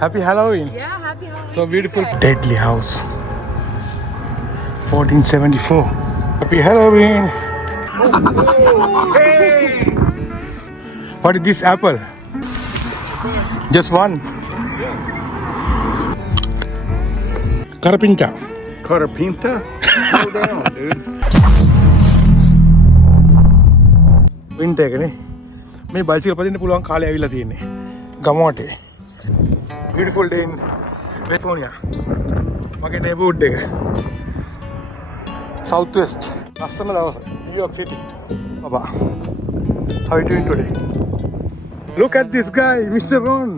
Happy Halloween. Yeah, happy Halloween. So beautiful. Deadly house. 1474. Happy Halloween. Hey! What is this apple? Just one. Carapinta. Carapinta? Slow down, dude. Winter එකනේ. මේ bicycle පදින්න පුළුවන් කාලේ ඇවිල්ලා තියෙන්නේ. ගමෝටේ. Beautiful day in California. මගේ neighborhood එක. Southwest. ලස්සන දවස. New York City. Baba. How are you doing today? Look at this guy, Mr. Ron.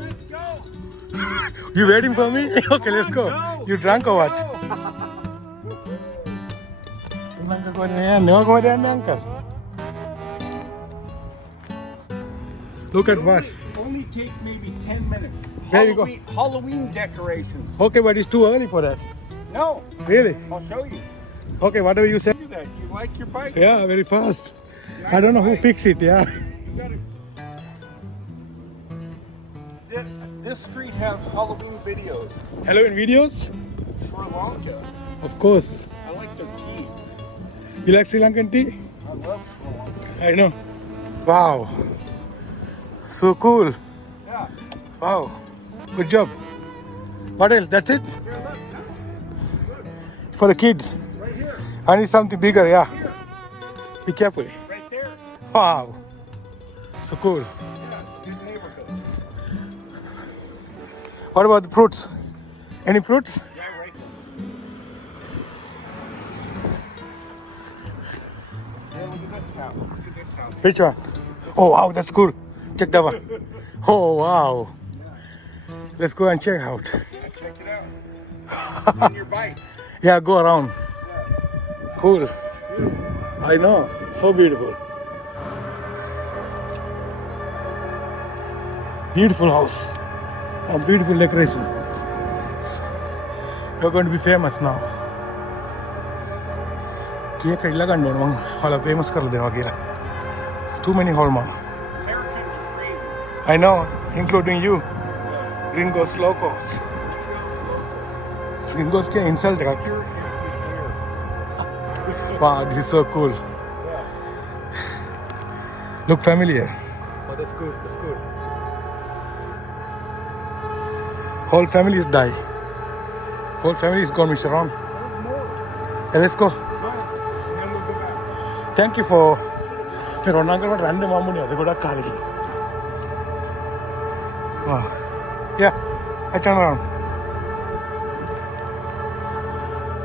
Let's go! You waiting for me? Okay, let's go. You drunk or what? Uncle. Look at what? Only take maybe 10 minutes. There you go. Halloween decorations. Okay, but it's too early for that. No, Really? I'll show you. Okay, whatever you say. Look at that. You like your bike? Yeah, very fast. I don't know who fixed it, yeah. You gotta... This street has Halloween videos. Halloween videos? Sri Lanka. Of course. I like their tea. You like Sri Lankan tea? I love Sri Lanka. I know. Wow. So cool. Yeah. Wow. Good job. What else? That's it? Here, look. For the kids. Right here. I need something bigger, yeah. Be careful. Right there. Wow. So cool. Yeah, it's a good neighborhood. What about the fruits? Any fruits? Yeah, right there. Yeah, look at this house. Look at this house. Which one? Oh, wow, that's cool. Check that one. Oh, wow. Let's go and check out. Yeah, check it out. On your bike. Yeah, go around. Cool. I know. So beautiful. Beautiful house. A beautiful decoration. You're going to be famous now. Cake ilaganda ඕන මං හොලා famous කරලා දෙනවා කියලා. Too many hallmark. Americans are crazy. I know, including you. Gringos locos. Gringos can insult එකක්. Here is here. Wow, this is so cool. Look familiar. Oh, that's good. That's good. Whole family is die. Whole family is gone, Mr. Ron. There's more. Hey, let's go. Go. And then we'll go back. Thank you for. මේ රොන් uncle මට random හම්බුනේ අද ගොඩක් කාලෙකින්. Wow. Yeah, I turn around.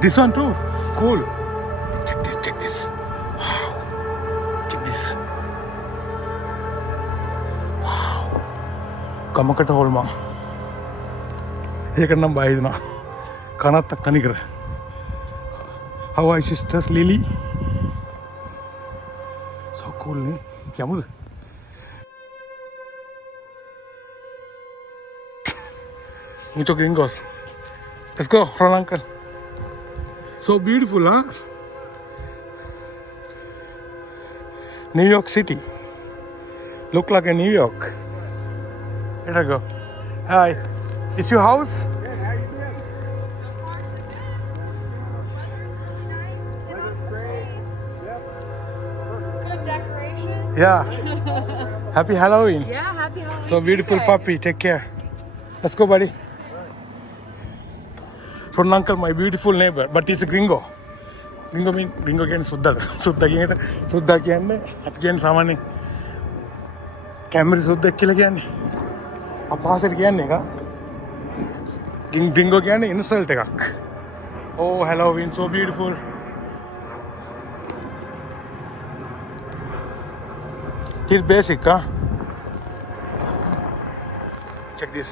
This one too. Cool. Check this, check this. Wow. Check this. Wow. ගමකට හොල්මන්. ඒකට නම් බය හිතුණා. කනත්තක් තනි කර. How are you, sister Lily? So cool නේ. යමුද? Mucho gringos. Let's go, Ron uncle. So beautiful, huh? New York City. Look like a New York. Here I go. Hi. Is your house? Good. How you doing? So far, so good. Weather's really nice. Weather's great. Yep. Good decoration. Yeah. Happy Halloween. Yeah, happy Halloween. So beautiful Tuesday. puppy. Take care. Let's go, buddy. Ron uncle, my beautiful neighbor, but he's a gringo. Gringo mean gringo කියන්නේ සුද්දා. සුද්දා කියන්නේ සුද්දා කියන්නේ අපි කියන්නේ සාමාන්‍ය කැමරි සුද්දෙක් කියලා කියන්නේ. අපහාසයට කියන්නේ එක. Gringo කියන්නේ insult එකක්. Oh, Halloween, so beautiful. He's basic, huh? Check this.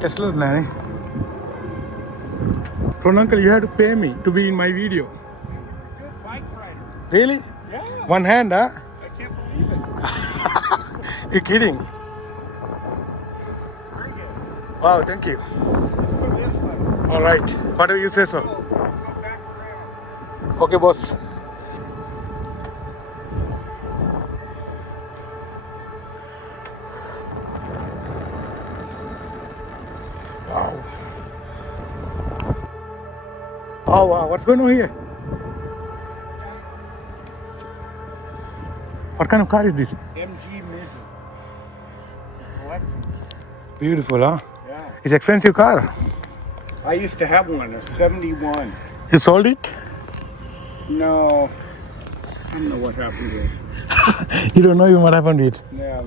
Tesla nani. Ron uncle, you have to pay me to be in my video. Good bike rider. Really? Yeah. One hand, huh? I can't believe it. You're kidding. Very good. Wow, thank you. Let's go this way. All right. Whatever you say so. Go back around. Okay, boss. Wow. Oh wow, what's going on here? What kind of car is this? MG Mission. Collection. Beautiful, huh? Yeah. It's expensive car. I used to have one, a 71. You sold it? No. I don't know what happened to it. You don't know even what happened to it. Yeah,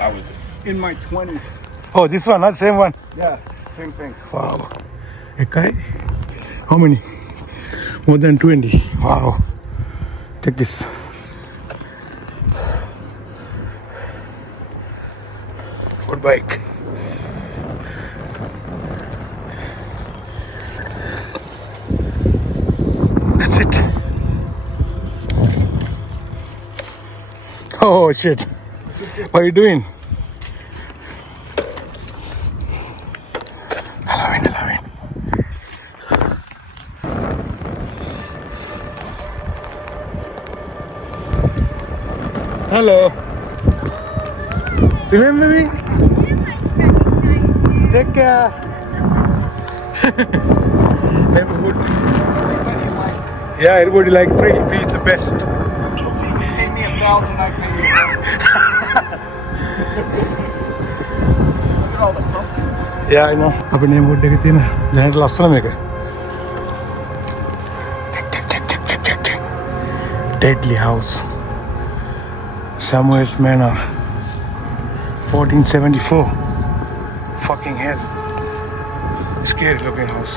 I was in my 20s. Oh, this one, not the same one. Yeah, same thing. Wow. Okay. How many? More than 20. Wow. Take this. Good bike. That's it. Oh shit. What are you doing? Halloween. Hello. Remember me? Take care. Neighborhood. Yeah, everybody like Pri. Pri is the best. You pay me $1,000, I pay you Look at all the pumpkins. Yeah, I know. අපේ neighborhood එකේ තියෙන දැනට ලස්සන මේක. Deadly house. Samuel's Manor. 1474. Fucking hell. Scary looking house.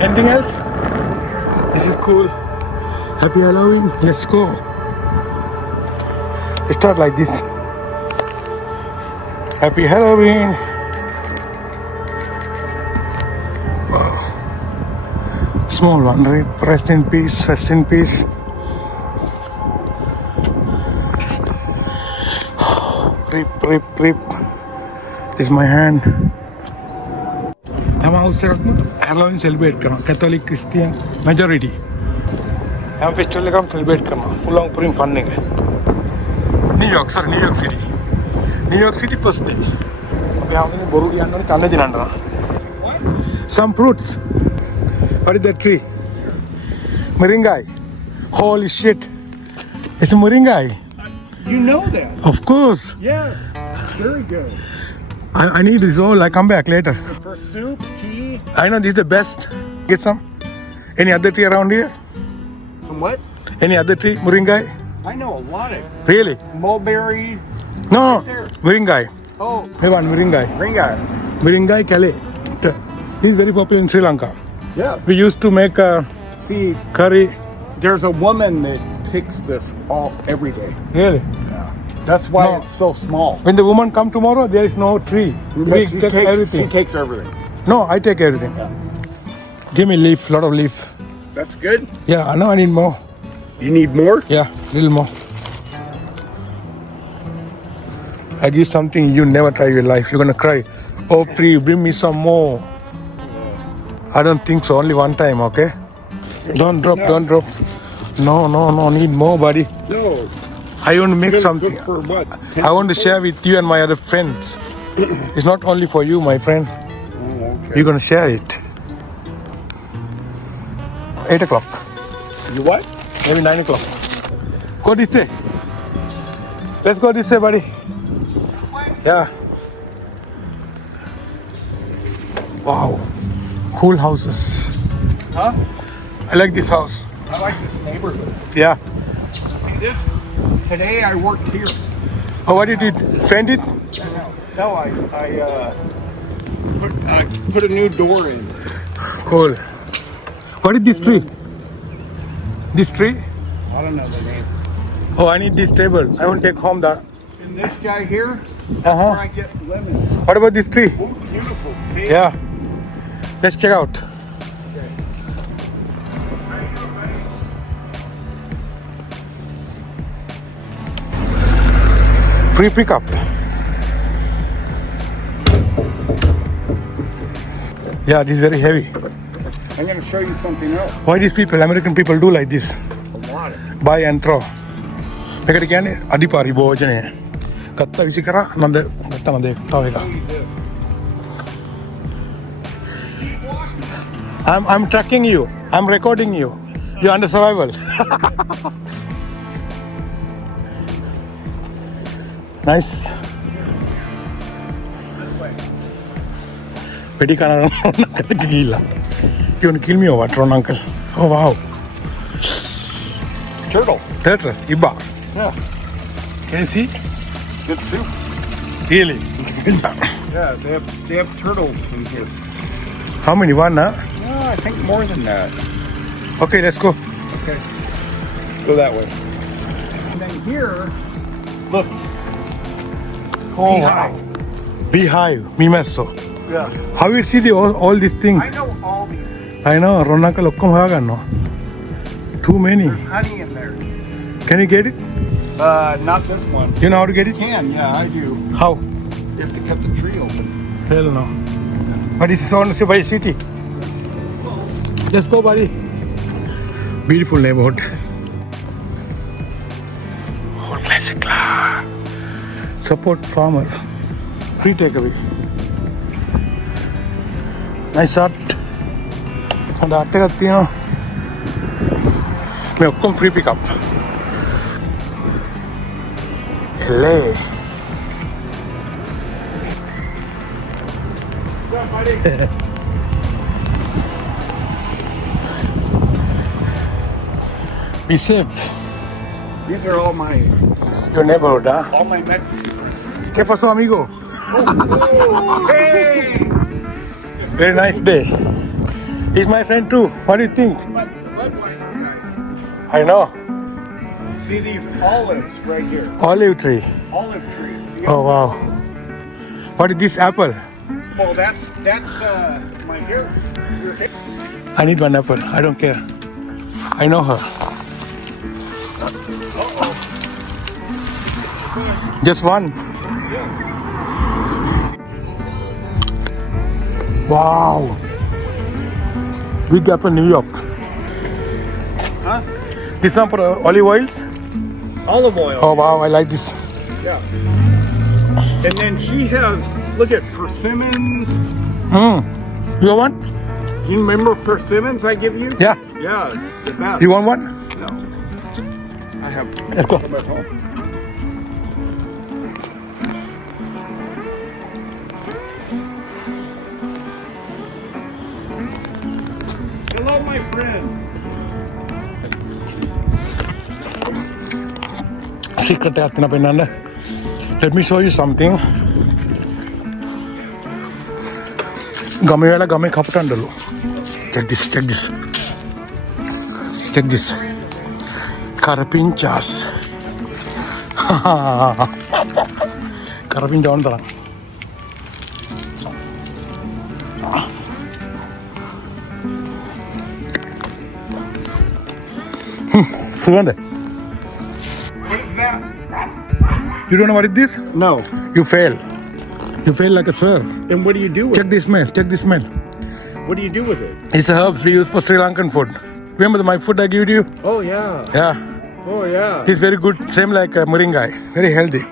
Anything else? This is cool. Happy Halloween. Let's go. Start like this. Happy Halloween. Wow. Small one, right? Rest in peace. Rest in peace. Rip. This is my hand. हम house से Halloween celebrate करना. Catholic, Christian, majority. हम festival का celebrate करना. Full on putting fun नहीं है. New York City. New York City first day. अभी हमने बोरू यार ना चांदे दिन आना. Some fruits. What is that tree? Moringa. Holy shit. It's a moringa. You know that? Of course. Yes. Very good. I need this all. I come back later. For soup, tea, I know this is the best. Get some. Any other tree around here? some what? Any other tree? Moringa? I know a lot of Really? mulberry. No. there. Moringa. Oh, Hey one, Moringa. ringa. Moringa Kale. He's very popular in Sri Lanka. Yes. We used to make See, curry. there's a woman that picks this off every day. Really? That's why No. it's so small. When the woman come tomorrow, there is no tree. We But she take takes everything. She takes everything. No, I take everything. Yeah. Give me leaf, lot of leaf. That's good. Yeah, I know I need more. You need more? Yeah, little more. I give something you never try in your life. You're gonna cry. Oh, Pri, bring me some more. I don't think so. Only one time, okay? Don't drop. No. Need more, buddy. No. I want to make something. Good for what? I want to share with you and my other friends. It's not only for you, my friend. Oh, okay. You're gonna share it. 8 o'clock. You what? Maybe 9 o'clock. Go this way. Let's go this way, buddy. Yeah. Wow. Cool houses. Huh? I like this house. I like this neighborhood. Yeah. See this? Today I worked here. Oh, what did you fend it? No, I put a new door in. Cool. What is this tree? This tree? I don't know the name. Oh, I need this table. I want to take home the. And this guy here, Uh-huh. where I get lemons. What about this tree? Oh, beautiful. Big. Yeah. Let's check out. Free pickup. Yeah, this is very heavy. I'm going to show you something else. Why these people, American people do like this? A lot of Buy and throw. මේකට කියන්නේ අඩිපාරි භෝජනය. ගත්ත විසි කරා නන්ද ගත්ත නන්ද තව එකක්. I'm tracking you. I'm recording you. You're under survival. Nice. Petty Canada. You want to kill me or what, Ron Uncle? Oh, wow. turtle. Turtle. Iba. Yeah. Can you see? Good soup. Really? Yeah, they have turtles in here. How many? One, huh? I think more than that. Okay, let's go. Okay. Go that way. And then here, look. Oh, Beehive. wow. Beehive. Mimesso. Yeah. How you see all these things? I know all these things. I know. Ron Uncle, ඔක්කොම හොයාගන්නවා. Too many. There's honey in there. Can you get it? Not this one. You know how to get it? Can, yeah, I do. How? You have to cut the tree open. Hell no. But this is honestly by city. Let's go, buddy. Beautiful neighborhood. Oh, classic. Support farmer. Free takeaway. Nice shot. And the atte gatti no. Me okkom free pickup. LA. Be safe. These are all my Neighborhood, huh? all my Mexican friends. ¿Qué pasó, amigo? Hey! Very nice day. He's my friend too. What do you think? I know. See these olives right here. Olive tree. Olive trees. See Oh wow. What is this apple? Well, that's my hair. Your hair. I need one apple. I don't care. I know her. Just one. Wow. Big apple, New York. Huh? This one for olive oils. Olive oil. Oh wow, I like this. Yeah. And then she has, look at persimmons. You want one? You remember persimmons I give you? Yeah. Yeah, the best. You want one? No. I have Let's go. them at home. Hello, my friend. Secret එකක් තියෙනවා පෙන්නන්න. Let me show you something. ගමේ වෙලා ගමේ කපුටන්ඩලු. Check this, check this. Check this. Carpinchas. Carpincha on තරම්. What is that? You don't know what is this? No. You fail. You fail like a sir. And what do you do with Check this smell. Check this smell. it? What do you do with it? It's a herbs we use for Sri Lankan food. Remember my food I gave you? Oh, yeah. Yeah. Oh, yeah. It's very good. Same like moringa. Very healthy.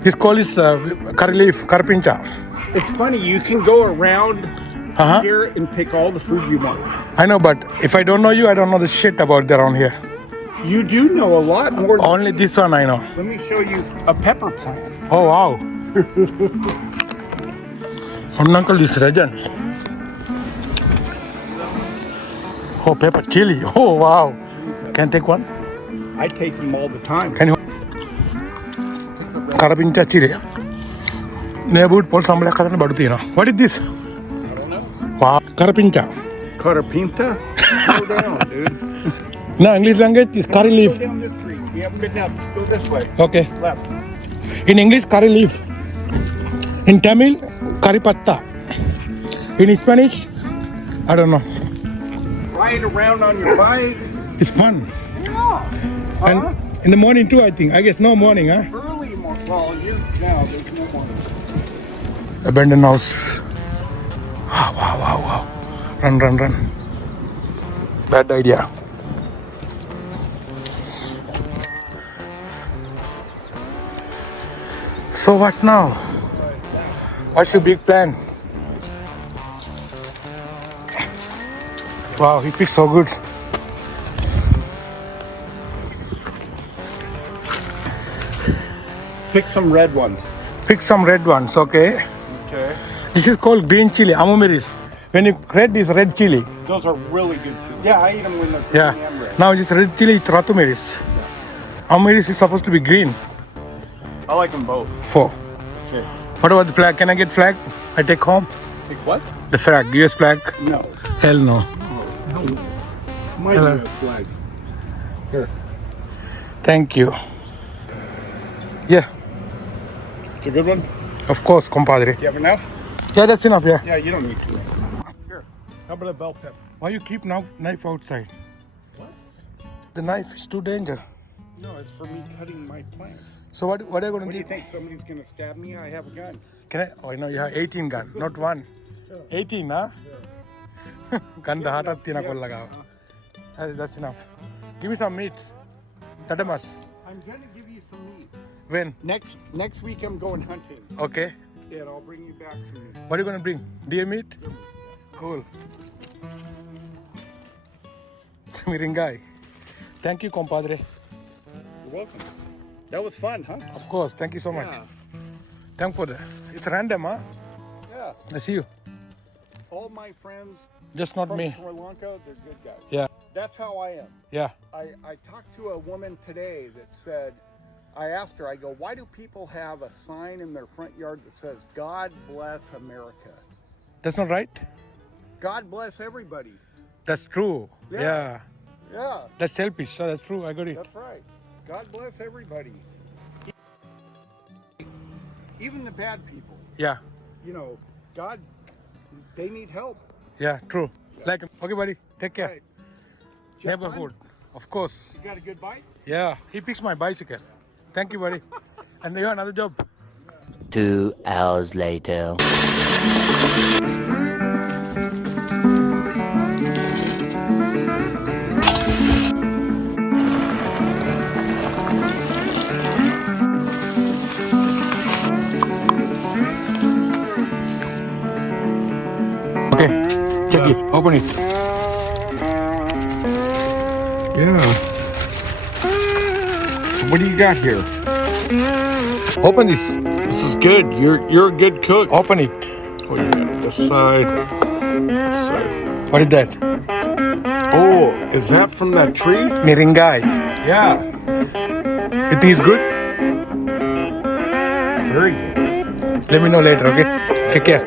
This call is curry leaf, carpincha. It's funny. You can go around here and pick all the food you want. I know, but if I don't know you, I don't know the shit about around here. You do know a lot more than Only this one I know. Let me show you a pepper plant. Oh, wow. Uncle is legend. Oh, pepper chili. Oh, wow. Can I take one? I take them all the time. Can you? Carpincha chili. Neighborhood pol sambala kadana badu tiyena. What is this? I don't know. Wow. Carpincha. Carapinta? Go down, dude. No, English language is curry Go leaf. down this street. Yeah, good now. Go this way. Okay. Left. In English, curry leaf. In Tamil, curry patta. In Spanish, I don't know. Ride around on your bike. It's fun. Yeah. And in the morning too, I think. I guess no morning, huh? Early morning. Well, now there's no morning. Abandoned house. Wow, wow, wow, wow. Run, run, run. Bad idea. So what's now? What's your big plan? Wow, he picked so good. Pick some red ones. Pick some red ones, okay? Okay. This is called green chili, amumiris. When you red is red chili. Those are really good too. Yeah, I eat them when they're green Yeah. and red. Now this red chili is ratumiris. Amumiris is supposed to be green. I like them both. 4. Okay. What about the flag? Can I get flag? I take home? Pick what? The flag, US flag? No. Hell no. Might Hello. be a flag. Here. Thank you. Yeah, It's a good one. of course, compadre. Do you have enough? Yeah, that's enough, yeah. Yeah, you don't need to. Here. How about a bell pepper? Why you keep knife outside? What? The knife is too danger. No, it's for me cutting my plants. So what are you going What to do do? you think? Somebody's gonna stab me? I have a gun. Can I? Oh, no, you have 18 gun, not 1. 18, huh? Gun the heart of Tina Kollaga. That's enough. Give me some meats. Tadamas. I'm gonna give you some meat. When? Next week I'm going hunting. Okay. And I'll bring you back some meat. What are you going to bring? Deer meat? Cool. Miringai. Thank you, compadre. You're welcome. That was fun, huh? Of course. Thank you so much. Yeah. Thank for that. It's random, huh? Yeah. I see you. All my friends Just not from me. Sri Lanka, they're good guys. Yeah. That's how I am. Yeah. I talked to a woman today that said, I asked her, I go, why do people have a sign in their front yard that says, God bless America? That's not right? God bless everybody. That's true. Yeah. Yeah. Yeah, That's selfish. So that's true. I got it. that's right. God bless everybody. Even the bad people. Yeah. You know, God, they need help. Yeah. True. Like, okay, buddy. Take care. Right. Did you have fun? Neighborhood. Of course. You got a good bite? Yeah. He picks my bicycle. Thank you, buddy. And you have another job. 2 hours later. Okay. Check it. Open it. Yeah. So what do you got here? Open this. This is good. You're a good cook. Open it. Oh, you got this side. This side. What is that? Oh, is that from that tree? Miringai. Yeah. You think it's good? Very good. Let me know later, okay? Take care.